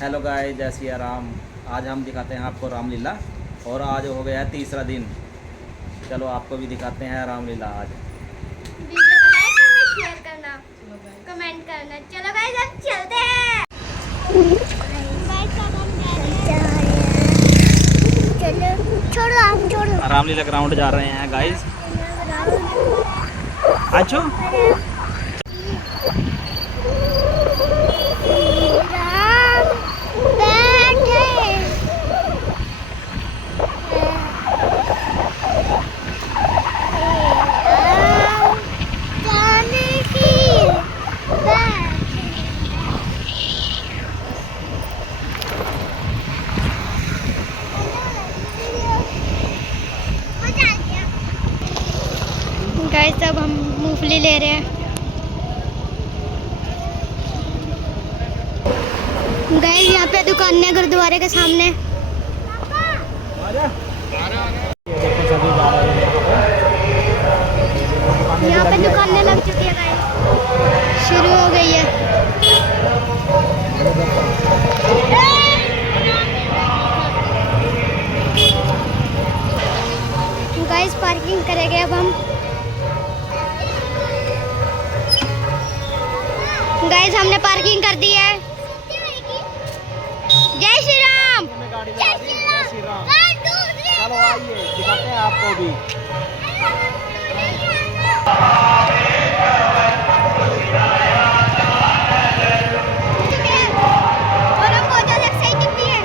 Hello guys, जय सिया राम। आज हम दिखाते हैं आपको रामलीला और आज हो गया है तीसरा दिन। चलो आपको भी दिखाते हैं रामलीला आज। वीडियो को लाइक करना, शेयर करना, कमेंट करना। चलो गाइस अब चलते हैं। गाइस अब हम जा रहे हैं। चलो छोड़ो, आप छोड़ो। रामलीला ग्राउंड जा रहे हैं गाइस। अच्छा गाइस अब हम मूंगफली ले रहे हैं। गाइस यहाँ पे दुकान है गुरुद्वारे के सामने। यहाँ पे दुकानें लग चुकी है गाइस, शुरू हो गई है। गाइस पार्किंग करेंगे अब हम। गाइस हमने पार्किंग कर दी है। जय श्री राम। जय श्री राम। चलो आइए दिखाते हैं आपको भी। और हम बहुत ज्यादा एक्साइटेड भी हैं।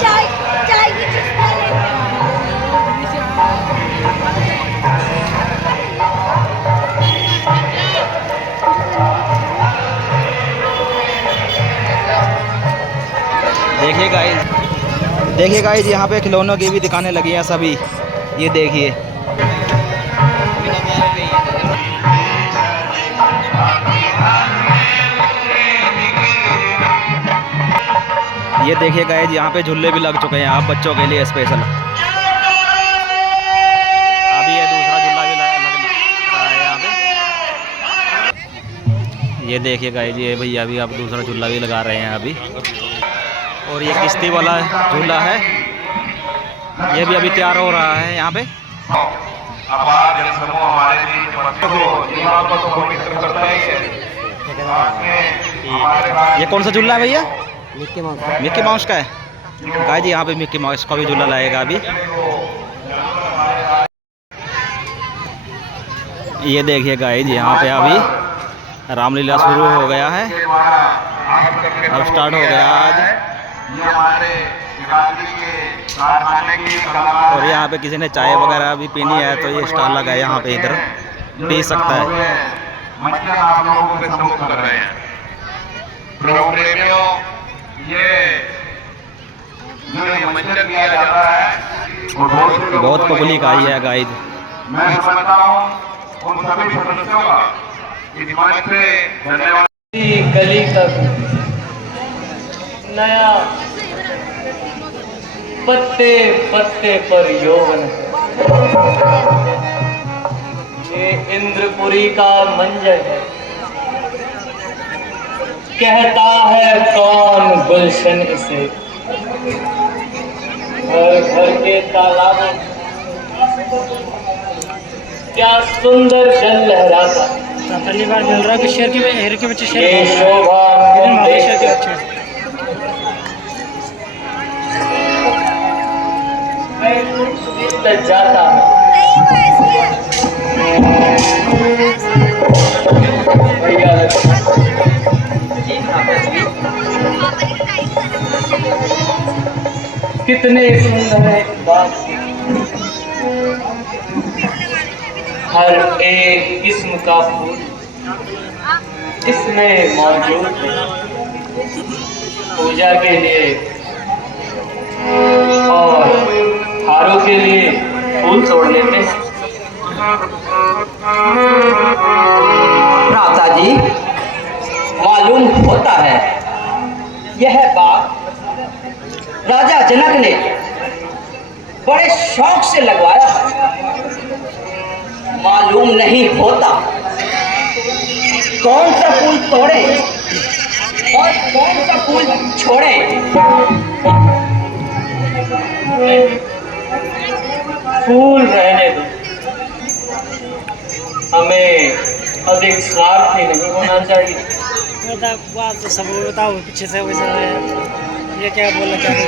चाय चाय की चुस्की लेंगे। देखिए गाइस यहाँ पे खिलौनों की भी दुकानें लगी हैं सभी। ये देखिए, ये देखिए गाइस यहाँ पे झूले भी लग चुके हैं आप बच्चों के लिए स्पेशल। अभी ये दूसरा झूला भी लग रहा है यहाँ पे। ये देखिए गाइस, ये भैया भी अब दूसरा झूला भी लगा रहे हैं अभी। और ये किश्ती वाला झूला है, ये भी अभी तैयार हो रहा है यहाँ पे। ये कौन सा झूला है भैया? मिक्की माउस का है गाइस। यहाँ पे मिक्की माउस का भी झूला लाएगा अभी। ये देखिए गाइस यहाँ पे अभी रामलीला शुरू हो गया है, अब स्टार्ट हो गया आज। और यहाँ पे किसी ने चाय वगैरह भी पीनी है तो ये स्टॉल लगा है यहाँ पे, इधर पी सकता है। बहुत पब्लिक आई है गाइस। मैं समझता हूँ उन सभी सदस्यों का इस मंच पे धन्यवाद। गली तक नया पत्ते पत्ते पर यौवन। ये इंद्रपुरी का मंजर है, कहता है कौन गुलशन इसे। घर के तालाबों क्या सुंदर जल लहराता। पहली बार मिल रहा है कि शेर के हेर के बच्चे ये शोभा शेर के बच्चे जाता कितने सुंदर है बात। हर एक किस्म का फूल इसमें मौजूद है, पूजा के लिए और हारों के लिए फूल तोड़ लेते हैं। राजा जी, मालूम होता है यह बात राजा जनक ने बड़े शौक से लगवाया। मालूम नहीं होता कौन सा फूल तोड़े और कौन सा फूल छोड़े। फूल रहने दो, हमें अधिक स्वार्थी नहीं होना चाहिए। बात तो सब बताओ पीछे से वैसा है। ये क्या बोला क्या नहीं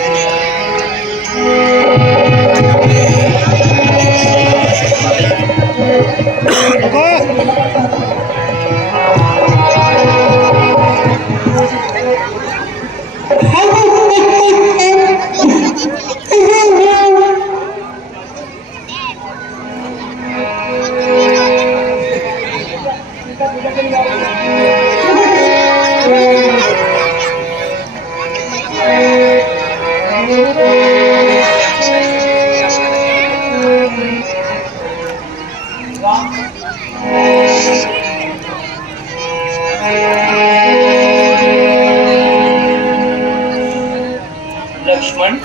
लक्ष्मण,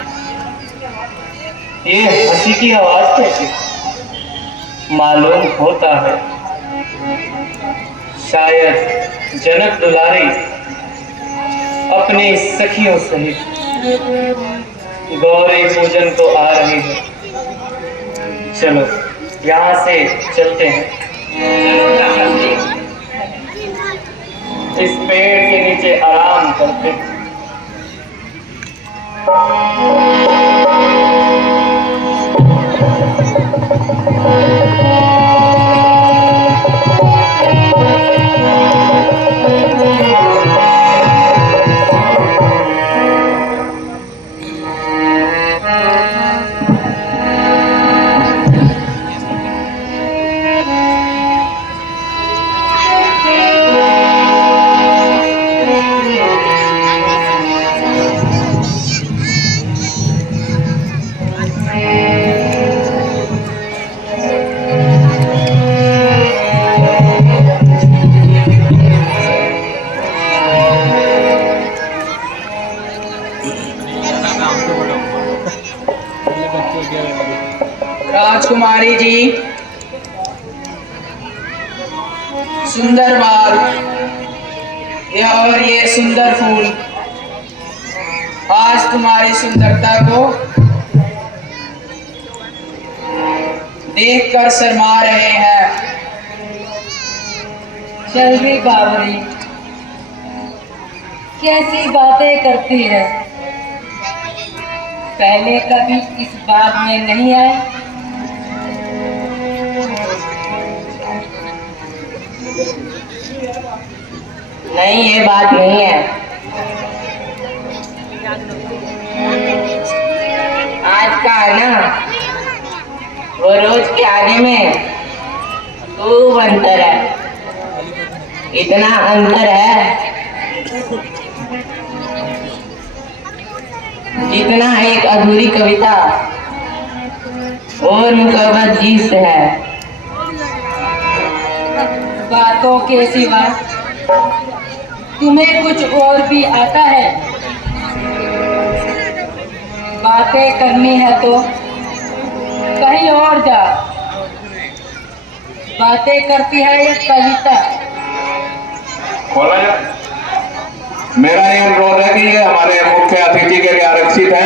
ये हंसी की आवाज कैसी? मालूम होता है शायद जनक दुलारी अपनी सखियों सहित गौरी पूजन को आ रही है। चलो यहाँ से चलते हैं। इस पेड़ के नीचे आराम करते हैं। राजकुमारी जी, सुंदर बाल और ये सुंदर फूल आज तुम्हारी सुंदरता को देखकर शर्मा रहे हैं। चल भी बावरी, कैसी बातें करती है। पहले कभी इस बात में नहीं आए। नहीं, ये बात नहीं है। आज का ना वो रोज के आगे में खूब अंतर है। इतना अंतर है जितना एक अधूरी कविता और मुकव्वल गीत है। बातों के सिवा तुम्हें कुछ और भी आता है? बातें करनी है तो कहीं और जा। बातें करती है ये कविता। बोला जाए, मेरा ये अनुरोध है कि ये हमारे मुख्य अतिथि के लिए आरक्षित है।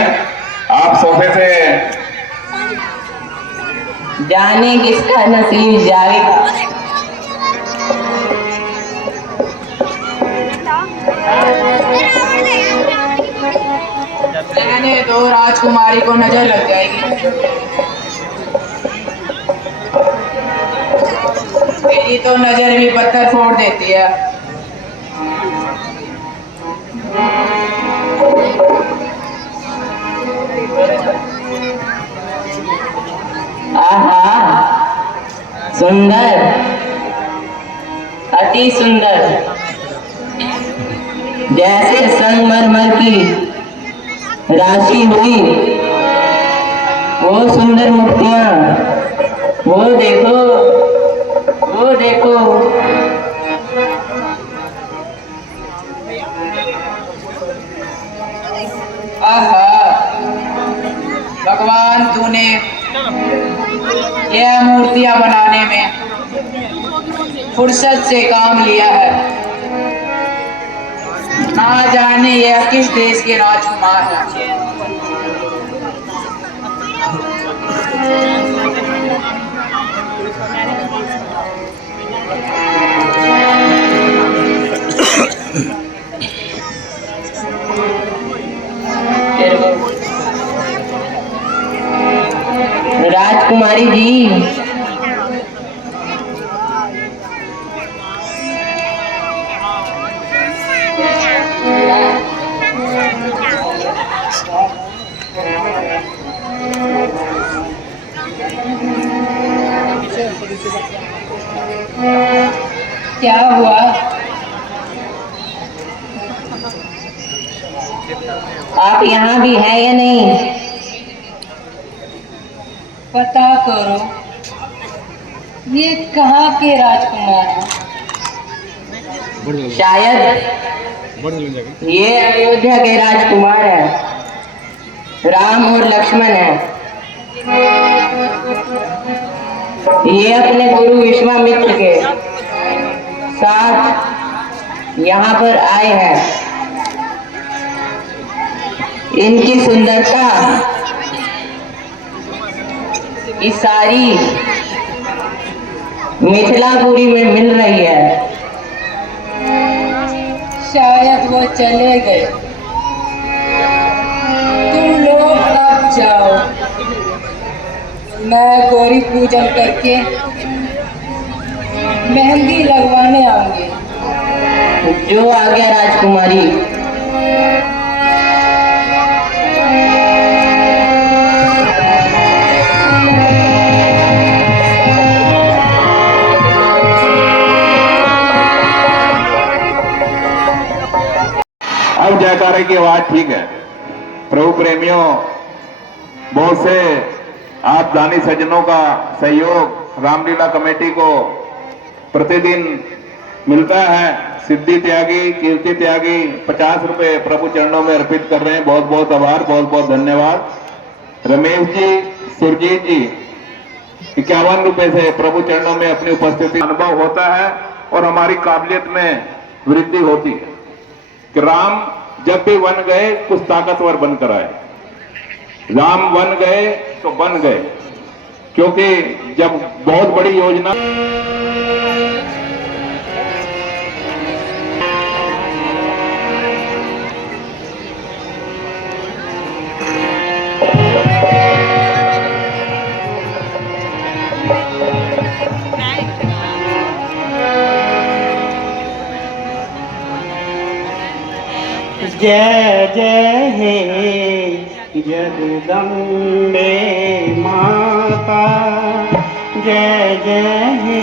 आप सोफे से जाने किसका नसीब जाएगा। रहने दो, राजकुमारी को नजर लग जाएगी। मेरी तो नजर भी पत्थर फोड़ देती है। आहा, सुंदर, अति सुंदर, जैसे संगमरमर की राशि हुई वो सुंदर मूर्तियां। वो देखो, वो देखो। आहा, भगवान तूने यह मूर्तियां बनाने में फुर्सत से काम लिया है। ना जाने यह किस देश के राजकुमार हैं। राजकुमारी जी, क्या हुआ? आप यहाँ भी हैं या नहीं? पता करो ये कहाँ के राजकुमार हैं। शायद ये अयोध्या के राजकुमार हैं, राम और लक्ष्मण हैं। ये अपने गुरु विश्वामित्र के साथ यहाँ पर आए हैं। इनकी सुंदरता इस सारी मिथिलापुरी में मिल रही है। शायद वो चले गए। तुम लोग अब जाओ, मैं गौरी पूजन करके मेहंदी लगवाने आऊंगी। जो आ गया राजकुमारी। अब जयकारे की आवाज ठीक है। प्रभु प्रेमियों, बहुत से आप दानी सज्जनों का सहयोग रामलीला कमेटी को प्रतिदिन मिलता है। सिद्धि त्यागी, कीर्ति त्यागी 50 रुपए प्रभु चरणों में अर्पित कर रहे हैं। बहुत बहुत आभार, बहुत बहुत धन्यवाद। रमेश जी, सुरजीत जी 51 रुपए से प्रभु चरणों में अपनी उपस्थिति अनुभव होता है और हमारी काबिलियत में वृद्धि होती है कि राम जब भी वन गए कुछ ताकतवर बनकर आए। राम वन गए तो बन गए, क्योंकि जब बहुत बड़ी योजना जय जय हे जगदम्बे माता, जय जय हे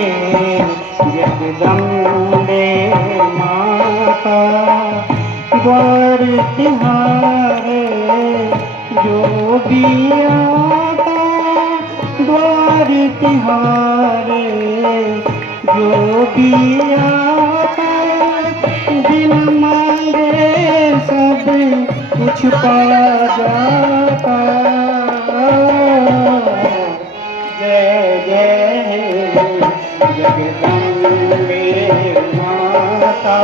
जगदम्बे माता। द्वार तिहारे जो भी आता, द्वार तिहारे जो भी आता, दिल मांगे सब कुछ पा जाता। जय जय हे जगदम्बे माता,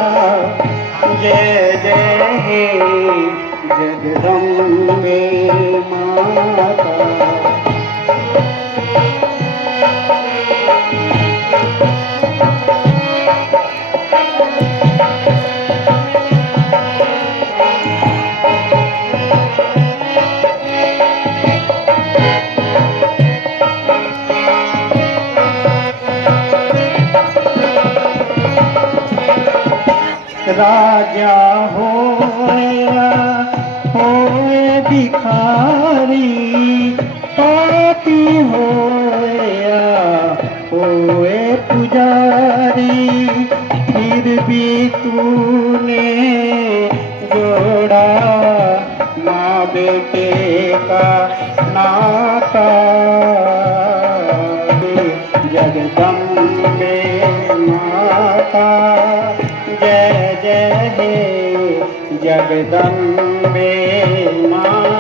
जय जय हे जगदम्बे माता। राजा होया होए भिखारी, पापी होया होए पुजारी, फिर भी तूने जोड़ा माँ बेटे का नाता। जगदम्बे माता, जय जय हे जगदम्बे माता।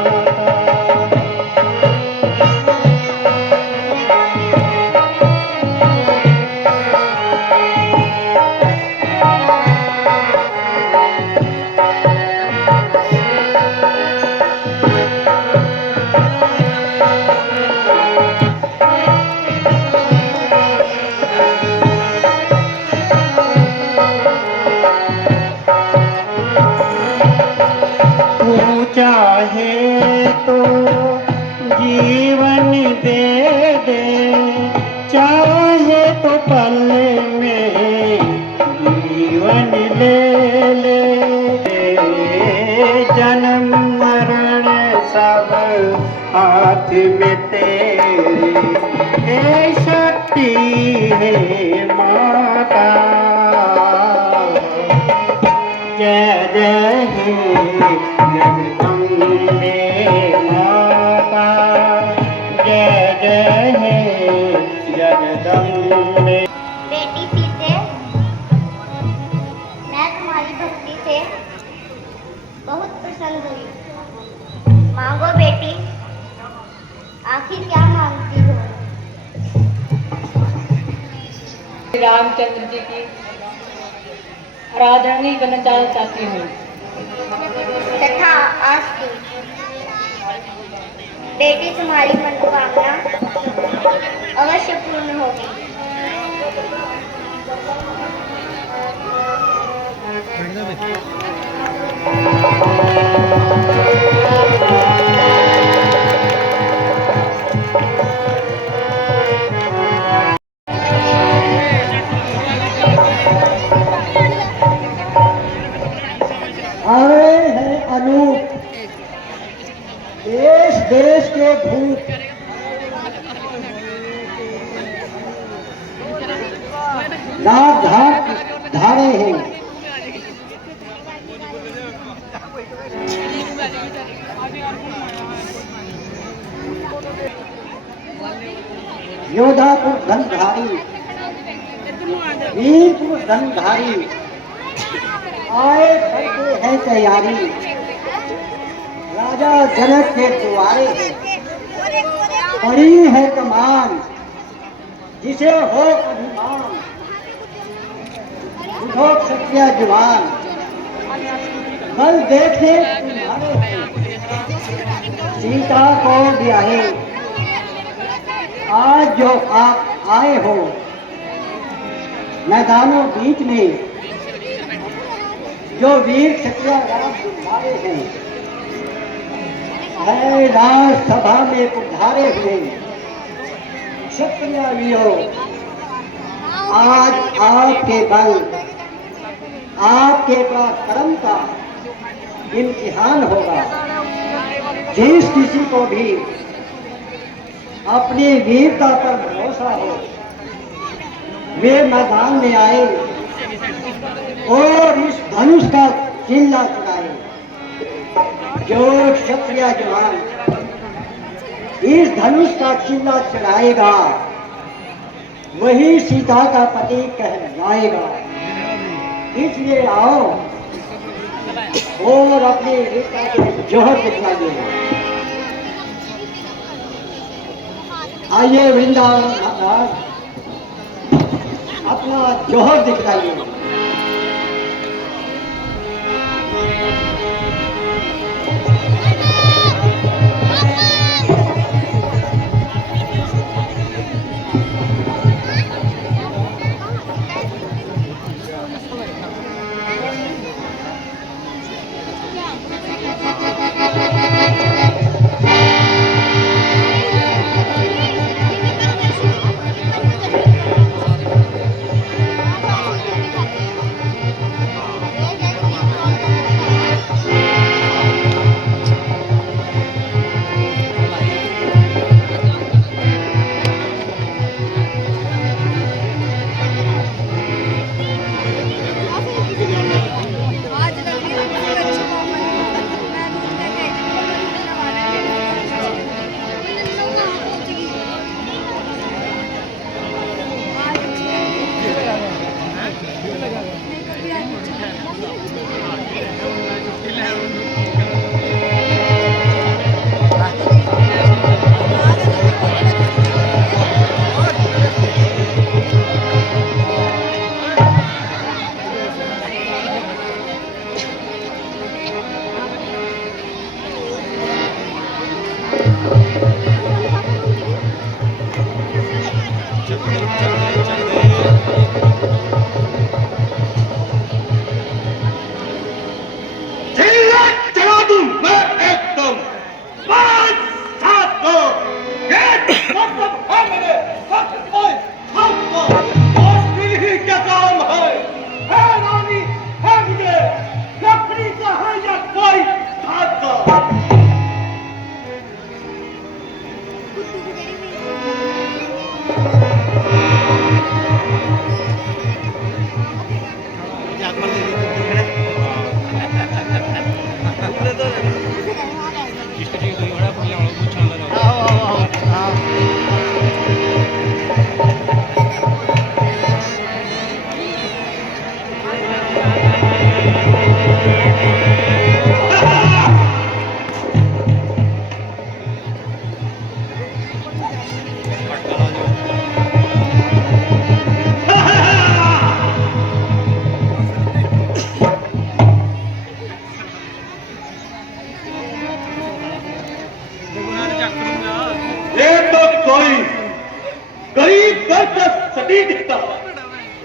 जय हे जगदम्बे माता, जय जय हे जगदम्बे। बेटी सीते, मैं तुम्हारी भक्ति से बहुत प्रसन्न हुई। मांगो बेटी, आखिर क्या मांगती हो? श्री रामचंद्र जी की आराधनी बनना चाहती हूँ तथा आस्ती। बेटी तुम्हारी मनोकामना अवश्य पूर्ण होगी। आए हैं अनूप देश देश के भूत, नाग घाट धारे हैं। योधापुर धनधारी, वीरपुर धनधारी, आए करते हैं तैयारी। राजा जनक के द्वारे है, बड़ी है कमान, जिसे हो अभिमान। उठो क्षत्रिय जवान, बल देखने तुम्हारे हैं। सीता को ब्याहे आज जो आप आए हो, मैदानों बीच में जो वीर क्षत्रिय राज तुम्हारे हैं, है राजसभा में पधारे हुए क्षत्रिय वीरों। आज आपके बल, आपके पराक्रम का इम्तिहान होगा। जिस किसी को भी अपनी वीरता पर भरोसा हो, वे मैदान में आए और इस धनुष का चिल्ला चढ़ाए। जो क्षत्रिय जवान इस धनुष का चिल्ला चढ़ाएगा, वही सीता का पति कहलाएगा। इसलिए आओ और अपनी वीरता के जौहर दिखलाइए। आइए वृंदावन महाराज, अपना जौहर दिखलाइए।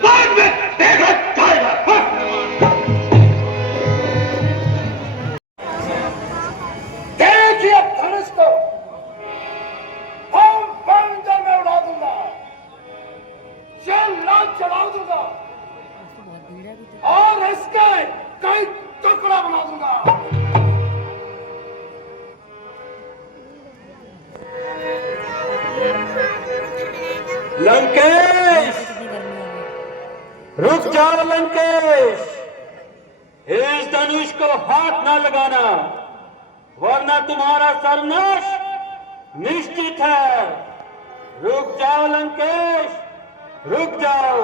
बाद में देखा जाएगा। देखिए धनुष को हम बंदर में उड़ा दूंगा, लाल चढ़ा दूंगा और इसके कई टुकड़ा बना दूंगा। लंकेश, रुक जाओ लंकेश, इस धनुष को हाथ ना लगाना वरना तुम्हारा सर्वनाश निश्चित है। रुक जाओ लंकेश, रुक जाओ।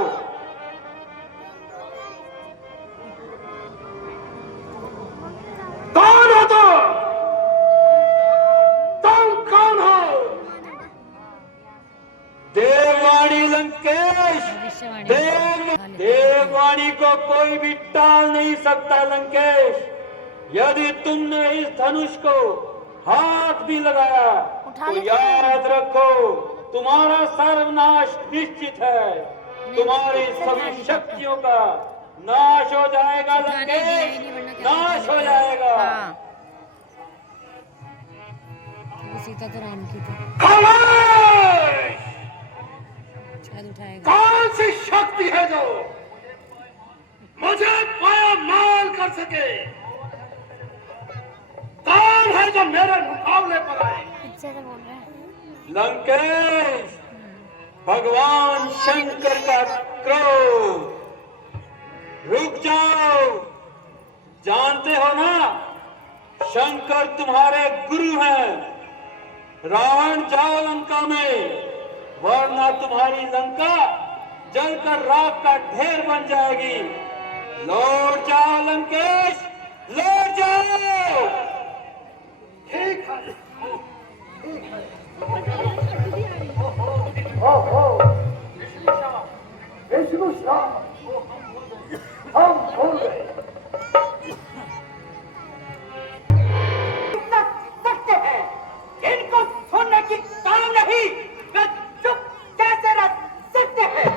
कौन हो तुम कौन हो? देववाणी लंकेश, देववाणी को कोई भी टाल नहीं सकता लंकेश। यदि तुमने इस धनुष को हाथ भी लगाया तो याद रखो तुम्हारा सर्वनाश निश्चित है। तुम्हारी सभी शक्तियों का नाश हो जाएगा लंकेश, नाश हो जाएगा। सीता तो राम की थी। कौन सी शक्ति है जो मुझे पाया माल कर सके? कौन है जो मेरे मुकाबले पर आए? लंकेश, भगवान शंकर का क्रोध। रुक जाओ, जानते हो ना शंकर तुम्हारे गुरु हैं। रावण जाओ लंका में वरना तुम्हारी लंका जलकर राख का ढेर बन जाएगी। लौट जाओ लंकेश, लौट जाओ। ठीक है, विष्णु शाह, हम भूल गए। सकते हैं, इनको सुनने की काम नहीं, वे चुप कैसे रह सकते हैं?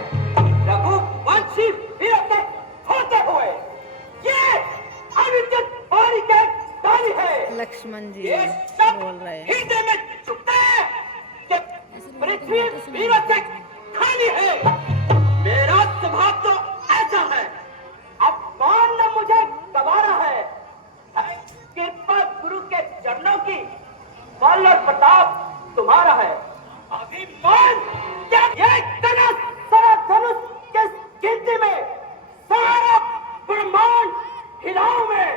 रघुवंशी वीरते होते हुए ये अनुचित और के दानी है। लक्ष्मण जी ये सब बोल रहे हैं। हृदय में चुपता है कि पृथ्वी वीरत से खाली है। मेरा स्वभाव तो ऐसा है, अपमान न मुझे गवारा है। कृपा गुरु के चरणों की, बल और प्रताप तुम्हारा है। अभिमान क्या ये धनुष, सारा धनुष के गिनती में सारा ब्रह्मांड हिलाओ में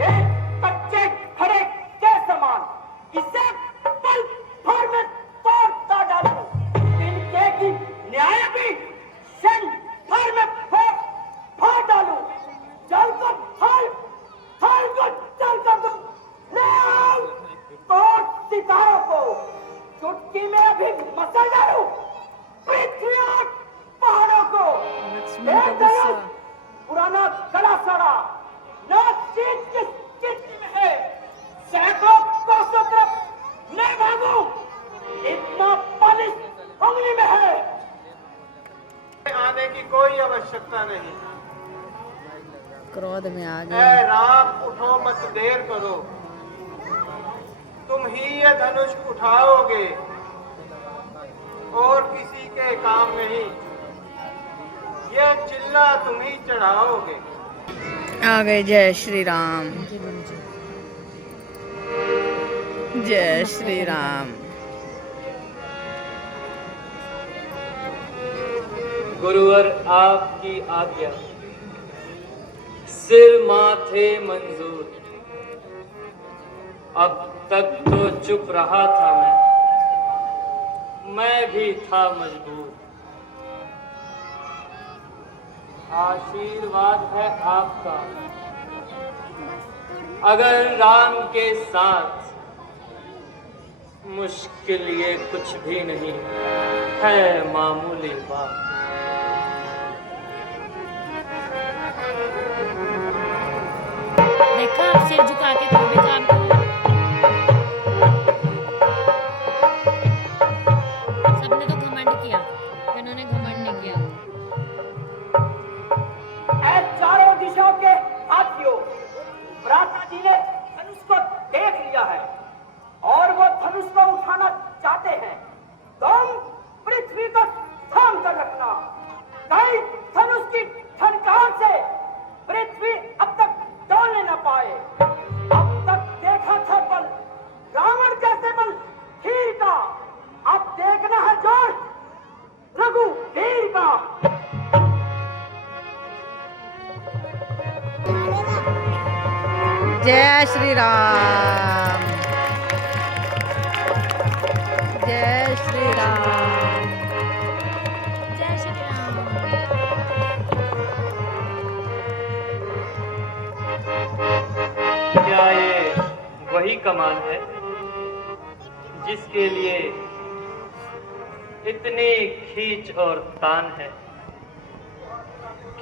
एक कच्चे खड़े के समान इसे पल भर में तोड़ता डालूं। इनके की न्याय भी क्षण भर में फाड़ डालूं। जल को थल, थल को जल कर दूं। ले आओ तोड़ सितारों को, चुटकी में भी मसल डालूं पृथ्वी और पहाड़ों को। पुराना गला सड़ा न चीज किस चिट्ठी में है, सैकड़ों कोसों तरफ मैं भागूं, इतना पालिश उंगली में है। आने की कोई आवश्यकता नहीं। क्रोध में आ ऐ गए। राम, उठो मत देर करो। तुम ही ये धनुष उठाओगे और किसी के काम नहीं। ये चिल्ला तुम ही चढ़ाओगे। आ गए। जय श्री राम, जय श्री राम। गुरुवर आपकी आज्ञा, सिर माथे मंजूर। अब तक तो चुप रहा था मैं भी था मजबूर। आशीर्वाद है आपका, अगर राम के साथ मुश्किल ये कुछ भी नहीं है, मामूली बात। देखा आप सिर झुका के कोई भी काम करो, सबने तो घमंड किया, इन्होंने घमंड नहीं किया। जय श्री राम, जय श्री राम, जय श्री राम। क्या ये वही कमान है जिसके लिए इतनी खींच और तान है?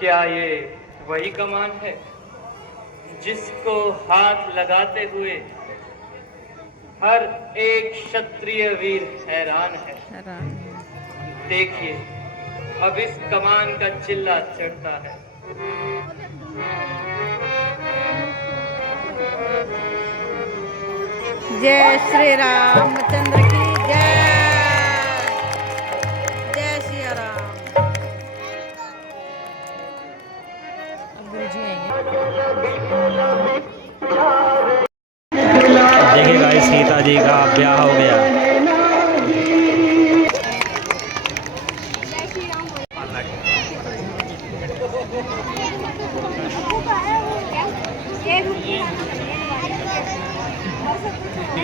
क्या ये वही कमान है जिसको हाथ लगाते हुए हर एक क्षत्रिय वीर हैरान है? देखिए, अब इस कमान का चिल्ला चढ़ता है। जय श्री रामचंद्र की जय, जय श्री राम। देखिए गाइस, सीता जी का ब्याह हो गया।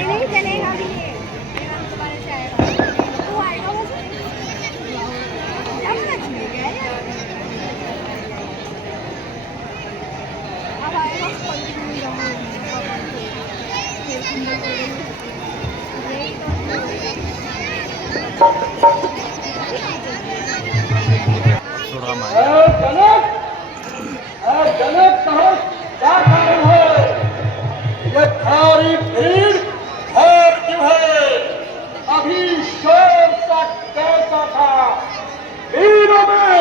नहीं चलेगा अभी ये दोबारा से आएगा, वो आएगा बस अब मच गया अब आएगा थोड़ा मार जनक कहो क्या कारण है? ये थारी भीड़ है क्यों है? अभी शोर सा कैसा था? वीरों में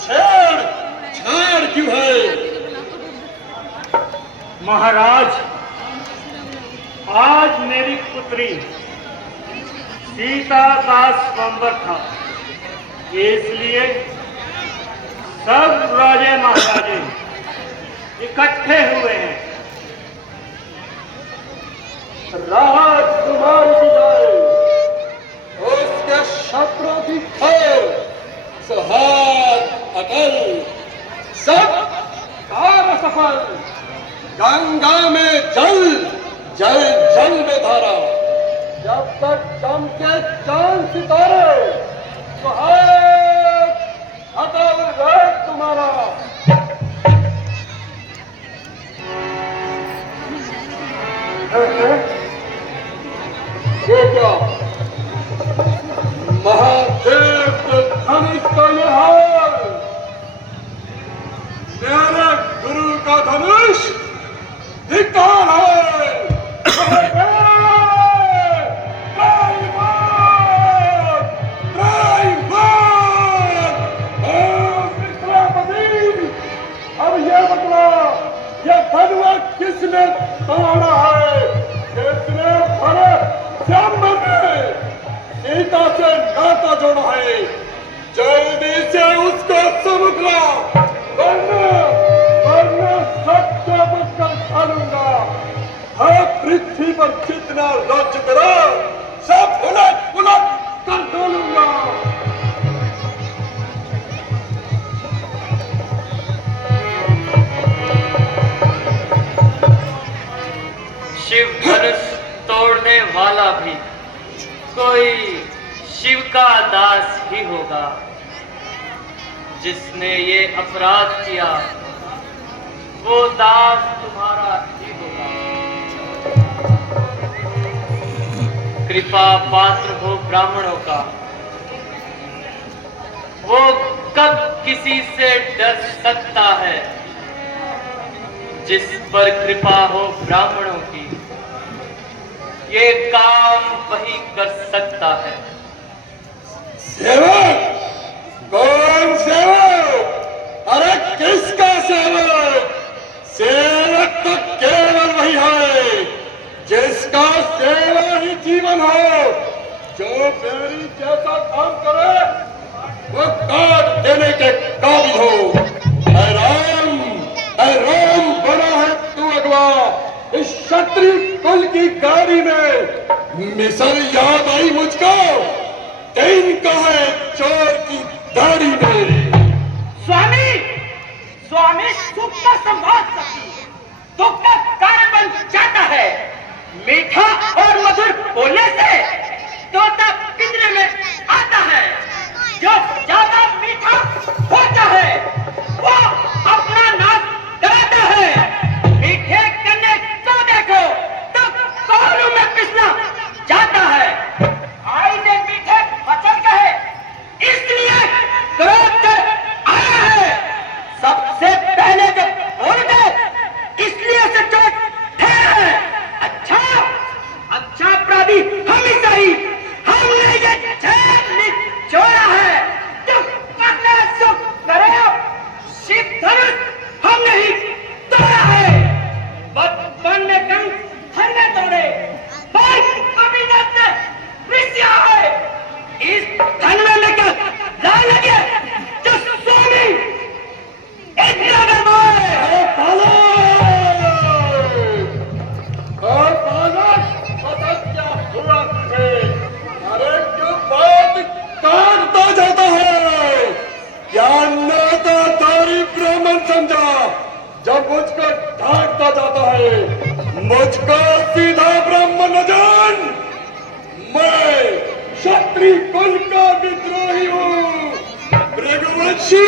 छेड़ क्यों है? महाराज, आज मेरी पुत्री सीता का स्वयंवर था, इसलिए सब राजे महाराजे इकट्ठे हुए हैं। राजकुमारी की जाए, उसके शत्रु की खैर, सुहाग अटल, सब कार्य सफल। गंगा में जल, जल जल में धारा, जब तक चमके चांद सितारे, सुहाग अटल रहे तुम्हारा। ये क्या महादेव के धनुष का ये हाल? मेरे गुरु का धनुष धिक्कार है। अब ये बतला, ये धनुष किसने तोड़ा है? किसने भरे श्यामल ने सीता से नाता जोड़ा है? जल्दी से उसको सबक ला, वरना सत्य बचकर खालूंगा। हर पृथ्वी पर जितना राज्य करा, सब उलट पुलट कर डालूंगा। शिव धनुष तोड़ने वाला भी कोई शिव का दास ही होगा। जिसने ये अपराध किया वो दास तुम्हारा ही होगा। कृपा पात्र हो ब्राह्मणों का, वो कब किसी से डर सकता है? जिस पर कृपा हो ब्राह्मणों की, ये काम वही कर सकता है। सेवक, कौन सेवक? अरे किसका सेवक? सेवक तो केवल वही है जिसका सेवा ही जीवन हो, जो मेरी जैसा काम करे वो काट देने के काबिल हो। ऐ राम बना है तू अगवा, इस क्षत्रिय कुल की गाड़ी में मिसल याद आई मुझको, दिन का है चोर की दाढ़ी में। स्वामी, स्वामी सुख का संवाद सकती है, दुख का कारण बन जाता है। मीठा और मधुर बोलने से तोता पिंजरे में आता है। जो ज्यादा मीठा होता है वो अपना नाक डराता है। मीठे करने तोते को तब कोहरों में पिसना जाता है। आई ने मीठे वचन कहे इसलिए क्रोध कर आया है। सबसे पहले जब बोल गए इसलिए से चोट ठहरा है। अच्छा अपराधी हम ही सही, हमने ये चैन निचोड़ा है। जो करना सुख करे शिव धनुष हम नहीं तोड़ा है। बचपन में कंठ हमने तोड़े, अभिनव ने विषया है। इस धन में लेकर लाल लगे जो स्वामी इतना दरबार अरे क्यों बात काटता जाता है? क्या नाताधारी ब्राह्मण समझा जब मुझको ढांकता जाता है? मुझको सीधा ब्राह्मण न जान। मैं क्षत्रिय कुल का विद्रोही हूँ, भृगुवंशी,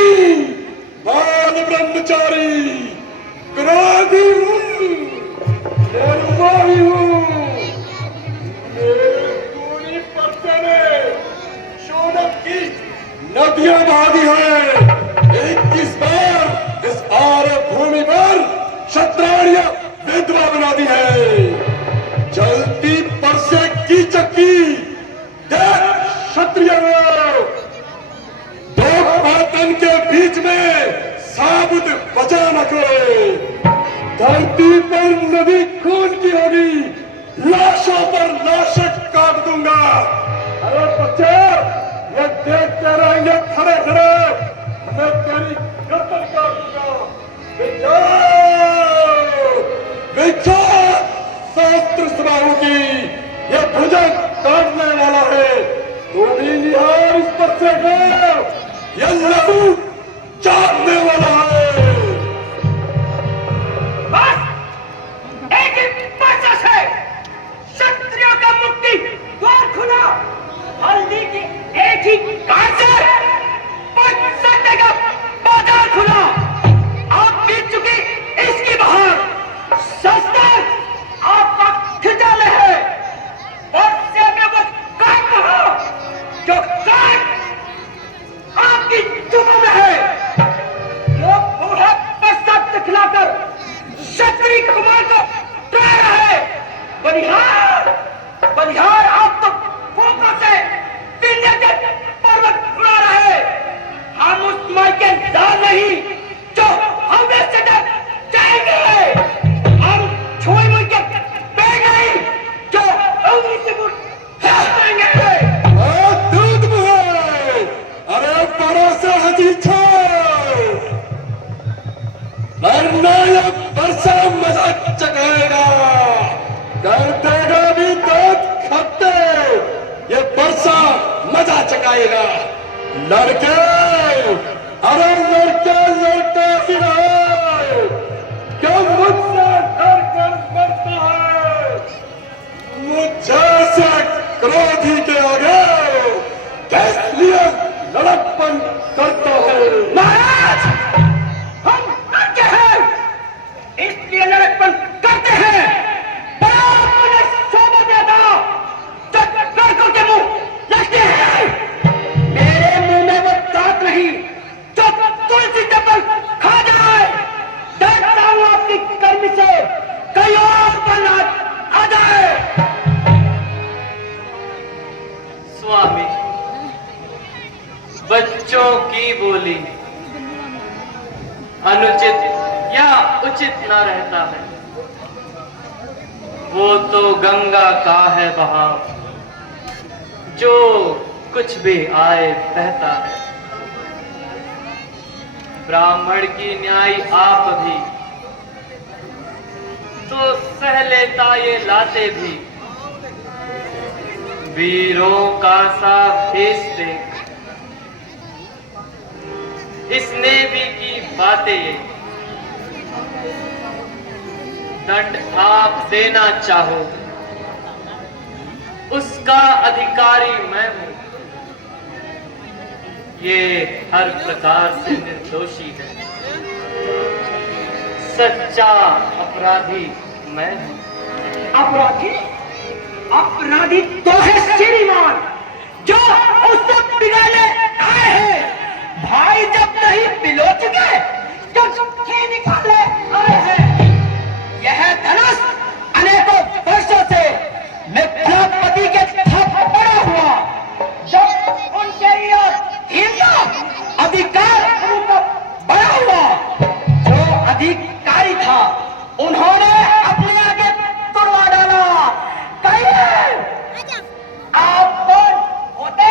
बाल ब्रह्मचारी, क्रोधी हूँ, निर्मोही हूँ। पूरी पर्दे में शोनक की नदियां बहाती है। 21 बार इस आर्य भूमि पर क्षत्रिय विधवा बना दी है। जलती परसे की चक्की देख क्षत्रिय दो पातन के बीच में साबुत बचा न करे। धरती पर नदी खून की होगी, लाशों पर लाशें काट दूंगा। अरे बच्चे ये देखते रहेंगे खड़े खड़े, मैं तेरी गर्दन काट दूंगा। शास्त्र सभाओं की ये भुजंग काटने वाला है। तू भी निहार इस पर से गए, ये लहू चाटने वाला है। बस एक ही कोशिश है, क्षत्रियों का मुक्ति द्वार खुला। हल्दी की एक ही काट से सत्य का बाजार खुला। आप बीत चुकी इसकी बहार, शस्त्र आपका खिंचाने है। वर्षे में वो काट रहा जो काट आपकी जुबान में है। जो बूढ़ा प्रसाद दिखलाकर क्षत्रिय कुमार को डरा रहा है। बलिहार आप तो फोका से विंध्य के पर्वत उड़ा रहे। हम उस माई के दाल नहीं जो हमें से डर जाएंगे। हम छुई मुई के पेड़ नहीं जो उंगली से मुड़ देंगे। दूध मुहे, अरे परों से हजी छोड़, वरना ये बरसा मजा चकाएगा। कर देगा भी दूध खट्टे, ये बरसा मजा चकाएगा। लड़के, अरे लड़के लड़के ही रहे, क्यों मुझसे डर कर मरता है? मुझे से क्रोधी के आगे किस लिए लड़कपन करता है? महाराज, हम लड़के हैं, इसलिए लड़कपन करते हैं। बड़ा अपने शोभा देता तो लड़कों के मुंह लगते हैं। मेरे मुंह में वो दांत नहीं जो तुलसी के पल खा जाए। डरता हूं आपकी कर्म से कहीं और बर्बाद आ जाए। स्वामी, बच्चों की बोली अनुचित या उचित ना रहता है। वो तो गंगा का है बहाव, जो कुछ भी आए बहता है। ब्राह्मण की न्याय आप भी तो सह लेता ये लाते भी। वीरों का सा भेस देख इसने भी की बातें। दंड आप देना चाहो, उसका अधिकारी मैं हूं। ये हर प्रकार से निर्दोषी है, सच्चा अपराधी मैं हूं। अपराधी? अपराधी तो है श्रीमान जो उससे बिगाड़ने आए हैं। भाई जब नहीं पिलो चुके तो छुट्टी निकालने आए हैं। यह धनुष अनेकों वर्षों से मिथ्यापति के थप पड़ा हुआ, जब उनके हीनता अधिकार बड़ा हुआ, जो अधिकारी था उन्होंने अपने आगे तुड़वा डाला। कहिए आप कौन होते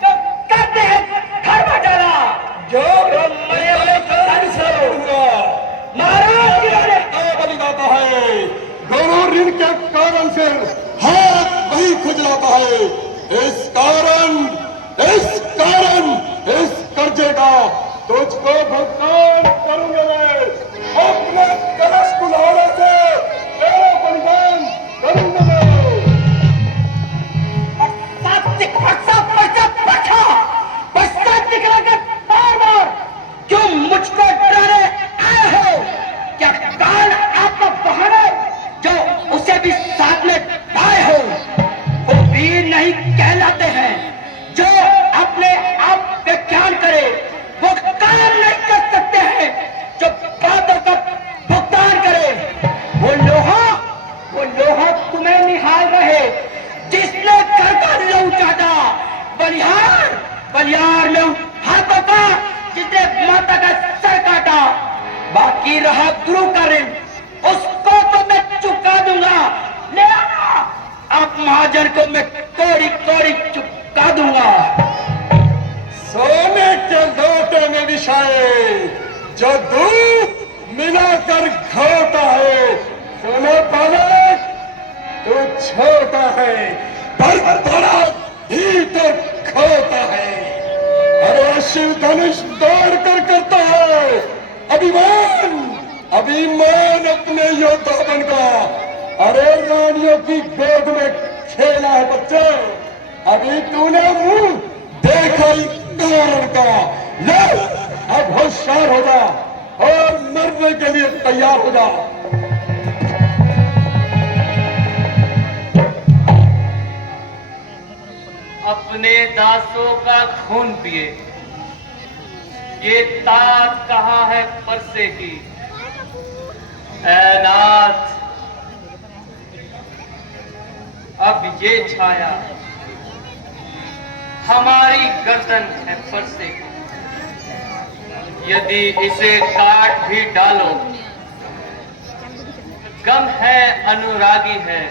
जो करते हैं घर में डाला? जो महाराज बलिदाता है, गौरव ऋण के कारण से हाथ वही खुजलाता है। इस कर्जे का तुझको भुगतान करूंगा मैं। अपने कलश कुल्हाड़े से तेरा बलिदान करूंगा मैं। क्यों मुझको डराने आए हो? क्या कान आपका बहाना जो उसे भी साथ में लाए हो? वो वीर नहीं कहलाते हैं जो अपने आप पे ज्ञान करे। वो काम नहीं कर सकते हैं जो बातों का भुगतान करे। वो लोहा तुम्हें निहाल रहे जिसने घर का लहू चाटा। बलिहार में हाथों का जिसने माता का सर काटा। बाकी रहा गुरु का ऋण, उसको तो मैं चुका दूंगा। ले आना, आप महाजन को मैं कोड़ी कोड़ी चुका दूंगा। सोने के लोटे में विषाए जो दूध मिलाकर खाता है। सोना बालक तू छोटा है पर बड़ा ही तो खोता है। अरे शिव धनुष दौड़ कर करता है अभिमान अपने योद्धा बनका। अरे रानियों की गोद में खेला है बच्चे, अभी तूने मुंह देखा ही कारण का। ले अब होशियार हो जा और मरने के लिए तैयार हो जा। अपने दासों का खून पिए, ये ताक कहाँ है परसे की। ऐ नाथ, अब ये छाया हमारी गर्दन है परसे की। यदि इसे काट भी डालो, गम है अनुरागी है,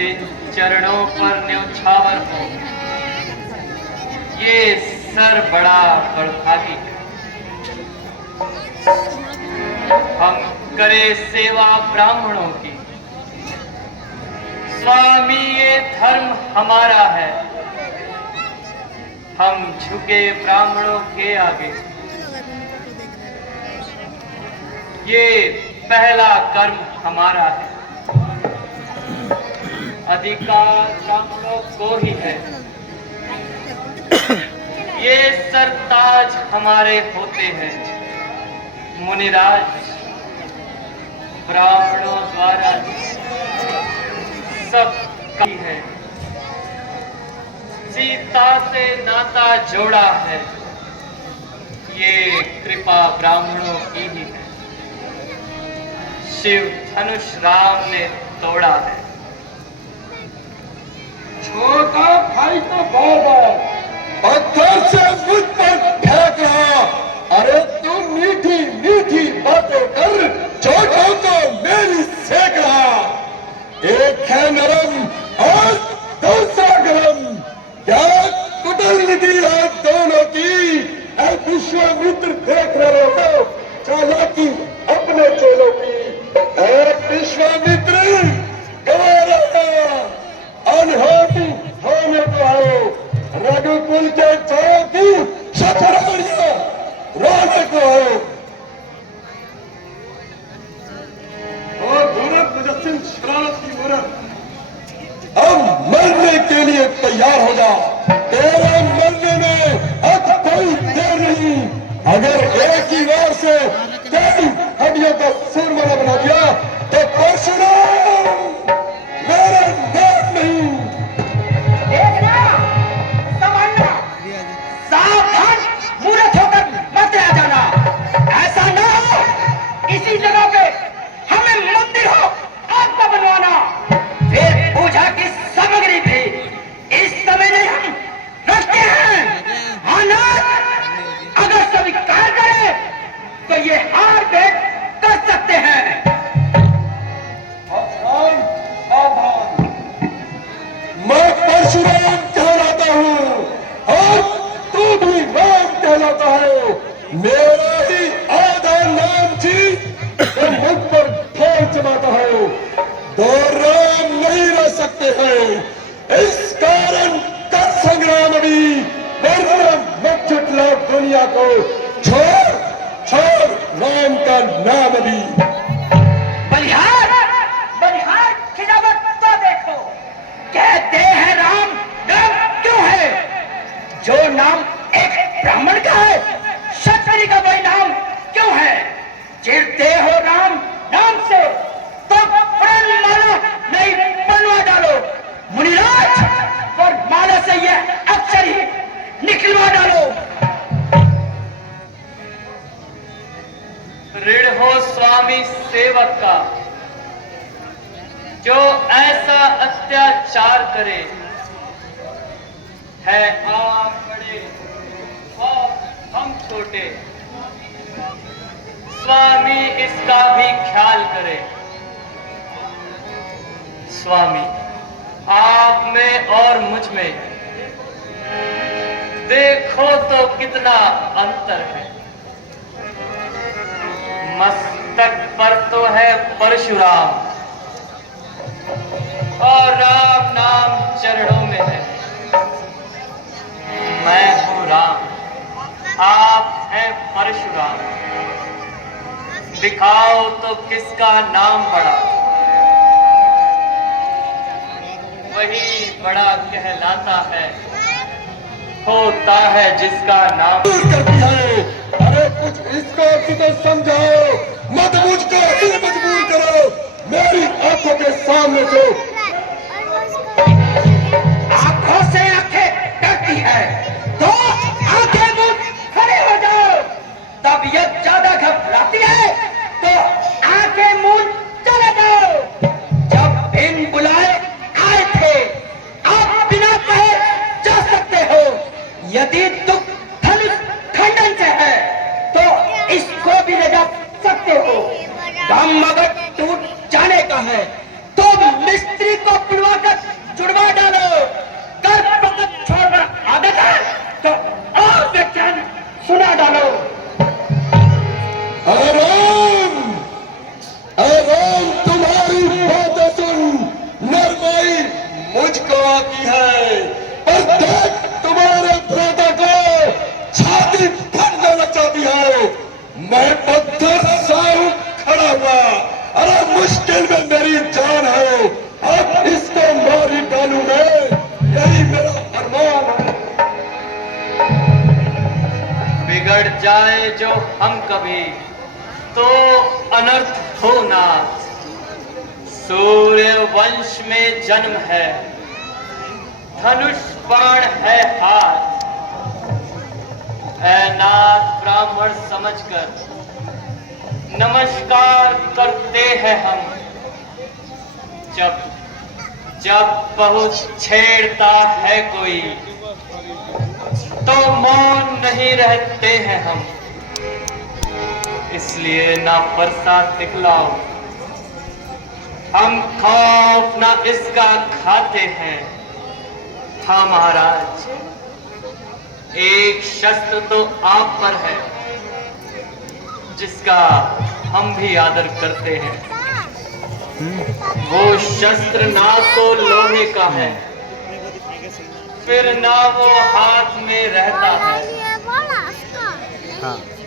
इन चरणों पर न्यौछावर हो। ये सर बड़ा बड़भागी है। हम करे सेवा ब्राह्मणों की, स्वामी ये धर्म हमारा है। हम झुके ब्राह्मणों के आगे, ये पहला कर्म हमारा है। अधिकार ब्राह्मणों को ही है, ये सरताज हमारे होते हैं। मुनिराज ब्राह्मणों द्वारा सब की है। सीता से नाता जोड़ा है, ये कृपा ब्राह्मणों की ही है। शिव धनुष राम ने तोड़ा है। छोटा भाई तो बहुत पत्थर से मुझ पर फेंक रहा। अरे तू मीठी मीठी बातें कर, छोटों को मेरी सेक रहा। एक है नरम और दूसरा गरम, क्या कुटलनीति है दोनों की। ऐ विश्वामित्र देख रहे हो चालाकी अपने चेलों की। ऐ विश्वामित्र गवारा अनहोनी होने को आओ, रघुकुल के चोरों की शतरानियां रोने को आओ। अगर एक ही वार से तेरी हड्डियों का सूरमा बना दिया तो परशुराम मेरा नाम नहीं। देखना, समझना, सावधान, मूर्ख होकर मत आ जाना। ऐसा ना हो इसी जगह पे हमें मंदिर हो आपका बनवाना। फिर पूजा की सामग्री भी इस समय नहीं हम रखते हैं। अनाथ अगर स्वीकार करें तो ये हार भेंट कर सकते हैं। आसान, आभान। मैं परशुराम कहलाता हूँ और तू भी राम कहलाता है। मेरा ही आधा नाम थी तो मुझ पर ढोल जमाता है। दो राम नहीं रह सकते हैं, इस कारण कर संग्राम अभी, वरना मत झुठला दुनिया को। छोड़ छोड़ राम का नाम अभी। बलिहार बलिहार खिजावत तो देखो, कहते हैं राम नाम क्यों है? जो नाम एक ब्राह्मण का है, क्षत्रिय का वही नाम क्यों है? चिढ़ते हो राम नाम से तो प्रण माला नहीं बनवा डालो। मुनिराज और माला से ये अक्षर ही निकलवा डालो। ऋण हो स्वामी सेवक का, जो ऐसा अत्याचार करे। है आप बड़े और हम छोटे, स्वामी इसका भी ख्याल करे। स्वामी आप में और मुझ में देखो तो कितना अंतर है। मस्तक पर तो है परशुराम और राम नाम चरणों में है। मैं हूं राम, आप हैं परशुराम। दिखाओ तो किसका नाम बड़ा, वही बड़ा कहलाता है। होता है जिसका नाम। करती है, अरे कुछ इसको तो समझाओ, मत मुझको ही मजबूर करो मेरी आंखों के सामने से। आंखों से आंखें डरती है तो आंखें मुंह खड़े हो जाओ। तबीयत ज्यादा घबराती है तो आंखें मुंह चले जाओ। जब बिन बुलाए आए थे, आप बिना कहे जा सकते हो। यदि दुख धनुष खंडन से है तो इसको भी ले जा सकते हो। दम अगर टूट जाने का है तो मिस्त्री को बुलवाकर जुड़वा डालो। कर पकड़ छोड़कर आदत है तो और व्याख्यान सुना डालो। आराम तुम्हारी बातें सुन, नरमाई मुझको आती है, पर देख तुम्हारे भ्राता को छाती फटने लग जाती है। मैं पत्थर सा हूं खड़ा हुआ, अरे मुश्किल में मेरी जान है, अब इसको मारी डालू मैं, यही मेरा अरमान है। बिगड़ जाए जो हम कभी तो अनर्थ हो नाथ। सूर्य वंश में जन्म है, धनुष बाण है हाथ। ऐ नाथ ब्राह्मण समझकर नमस्कार करते हैं हम। जब जब बहुत छेड़ता है कोई तो मौन नहीं रहते हैं हम। इसलिए ना प्रसाद दिखलाओ, हम खौफ ना इसका खाते हैं। हाँ महाराज, एक शस्त्र तो आप पर है जिसका हम भी आदर करते हैं। वो शस्त्र ना तो लोहे का है, फिर ना वो हाथ में रहता है,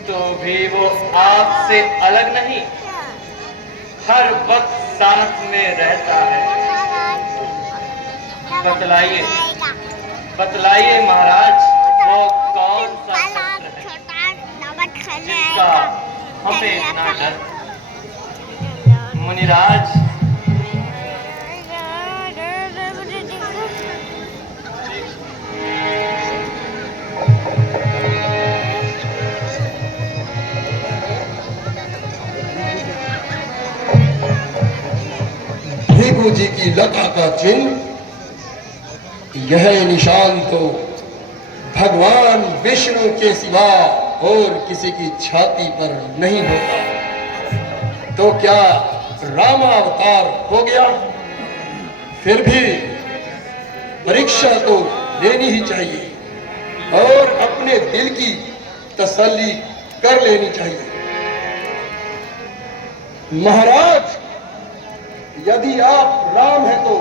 तो भी वो आपसे अलग नहीं, हर वक्त साथ में रहता है। बतलाइए बतलाइए महाराज, वो कौन सा शस्त्र है? मुनिराज भृगु जी की लता का चिन्ह, यह निशान तो भगवान विष्णु के सिवा और किसी की छाती पर नहीं होता। तो क्या रामावतार हो गया? फिर भी परीक्षा तो लेनी ही चाहिए और अपने दिल की तसल्ली कर लेनी चाहिए। महाराज, यदि आप राम हैं तो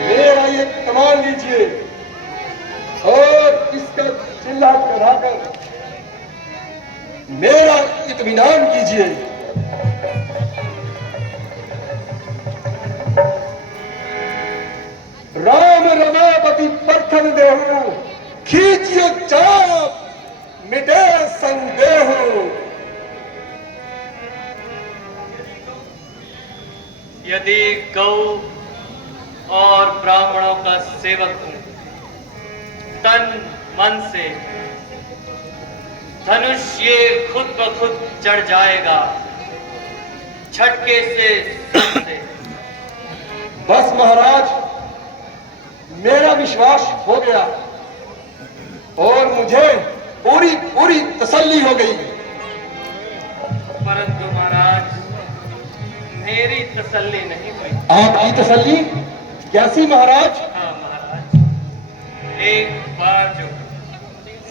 मेरा ये कमान लीजिए और इसका चिल्ला चढ़ाकर मेरा इत्मीनान कीजिए। राम रमापति प्रथम देहु, खींचियो चाप मिटे संदेहु। यदि गौ और ब्राह्मणों का सेवक हूं, तन मन से, धनुष ये खुद ब खुद चढ़ जाएगा, झटके से। बस महाराज, मेरा विश्वास हो गया और मुझे पूरी पूरी तसल्ली हो गई। परंतु महाराज, मेरी तसल्ली नहीं हुई। आपकी तसल्ली कैसी महाराज? हाँ महाराज, एक बार जो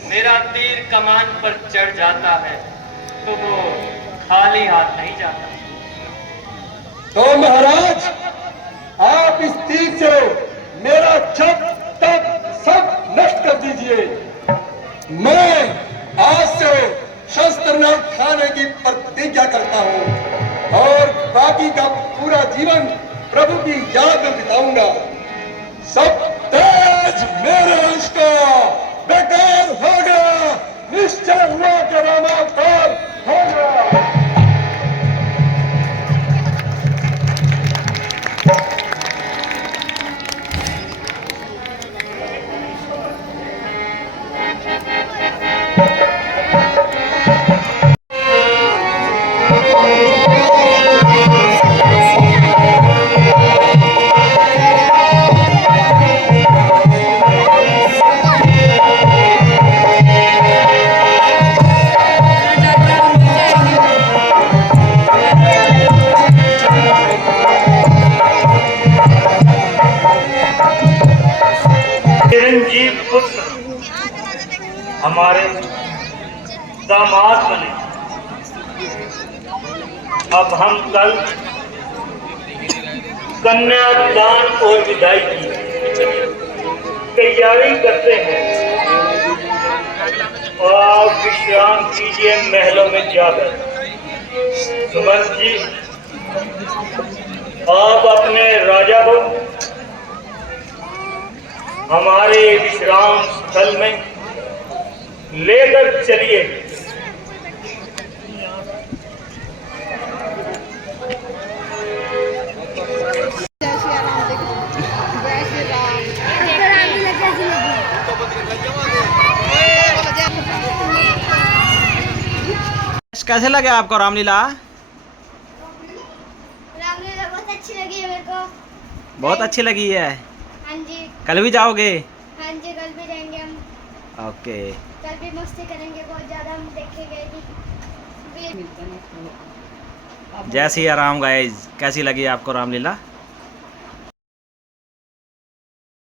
मेरा तीर कमान पर चढ़ जाता है तो वो खाली हाथ नहीं जाता। तो महाराज, आप इस तीर से मेरा जब तक सब नष्ट कर दीजिए। मैं आज से शस्त्र न उठाने की प्रतिज्ञा करता हूं और बाकी का पूरा जीवन प्रभु की याद में बिताऊंगा। सब तेज मेरे वंश का बेकार हो गया, निश्चय हुआ कि रामावतार हो गया। चिरंजीव पुत्र हमारे दामाद बने। अब हम कल कन्यादान और विदाई की तैयारी करते हैं और आप विश्राम कीजिए महलों में जाकर। सुमंत जी, आप अपने राजा को हमारे विश्राम स्थल में लेकर चलिए। कैसे लगे आपको रामलीला? रामलीला बहुत अच्छी लगी है मेरे को। बहुत अच्छी लगी है। हाँ जी। कल भी जाओगे? हाँ जी, कल भी जाएंगे हम। ओके। कल भी मस्ती करेंगे बहुत ज़्यादा, हम देखेंगे भी। जय सिया राम गाइस, कैसी लगी आपको रामलीला?